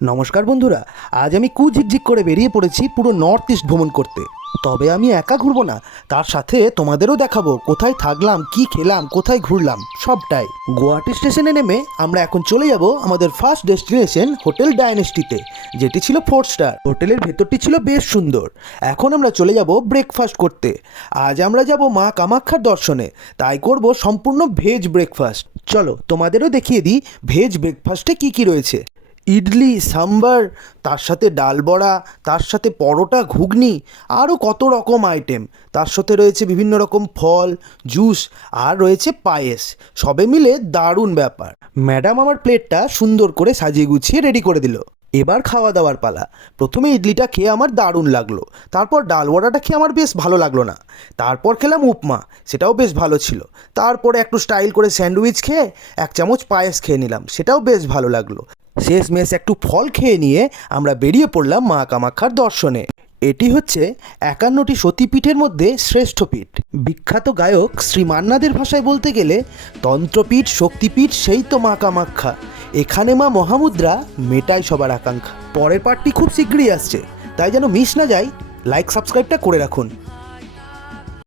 নমস্কার বন্ধুরা, আজ আমি কুঝিকঝিক করে বেরিয়ে পড়েছি পুরো নর্থ ইস্ট ভ্রমণ করতে। তবে আমি একা ঘুরবো না, তার সাথে তোমাদেরও দেখাবো কোথায় থাকলাম, কি খেলাম, কোথায় ঘুরলাম সবটাই। গুয়াহাটি স্টেশনে নেমে আমরা এখন চলে যাব আমাদের ফার্স্ট ডেস্টিনেশন হোটেল ডাইনেস্টিতে, যেটি ছিল 4 স্টার। হোটেলের ভেতরটি ছিল বেশ সুন্দর। এখন আমরা চলে যাব ব্রেকফাস্ট করতে। আজ আমরা যাব মা কামাখ্যার দর্শনে, তাই করব সম্পূর্ণ ভেজ ব্রেকফাস্ট। চলো তোমাদেরও দেখিয়ে দিই ভেজ ব্রেকফাস্টে কি কি রয়েছে। ইডলি, সাম্বার, তার সাথে ডাল বড়া, তার সাথে পরোটা, ঘুগনি, আরও কত রকম আইটেম। তার সাথে রয়েছে বিভিন্ন রকম ফল, জুস, আর রয়েছে পায়েস। সবে মিলে দারুণ ব্যাপার। ম্যাডাম আমার প্লেটটা সুন্দর করে সাজিয়ে গুছিয়ে রেডি করে দিল। এবার খাওয়া দাওয়ার পালা। প্রথমে ইডলিটা খেয়ে আমার দারুণ লাগলো, তারপর ডাল বড়াটা খেয়ে আমার বেশ ভালো লাগলো না। তারপর খেলাম উপমা, সেটাও বেশ ভালো ছিল। তারপরে একটু স্টাইল করে স্যান্ডউইচ খেয়ে 1 চামচ পায়েস খেয়ে নিলাম, সেটাও বেশ ভালো লাগলো। শেষমেশ একটু ফল খেয়ে নিয়ে আমরা বেরিয়ে পড়লাম মা কামাখ্যার দর্শনে। এটি হচ্ছে 51টি সতীপীঠের মধ্যে শ্রেষ্ঠ পীঠ। বিখ্যাত গায়ক শ্রী মান্নাদের ভাষায় বলতে গেলে তন্ত্রপীঠ, শক্তিপীঠ, সেই তো মা কামাখ্যা। এখানে মা মহামুদ্রা, মেটায় সবার আকাঙ্ক্ষা। পরের পার্টটি খুব শীঘ্রই আসছে, তাই যেন মিস না যায়, লাইক সাবস্ক্রাইবটা করে রাখুন।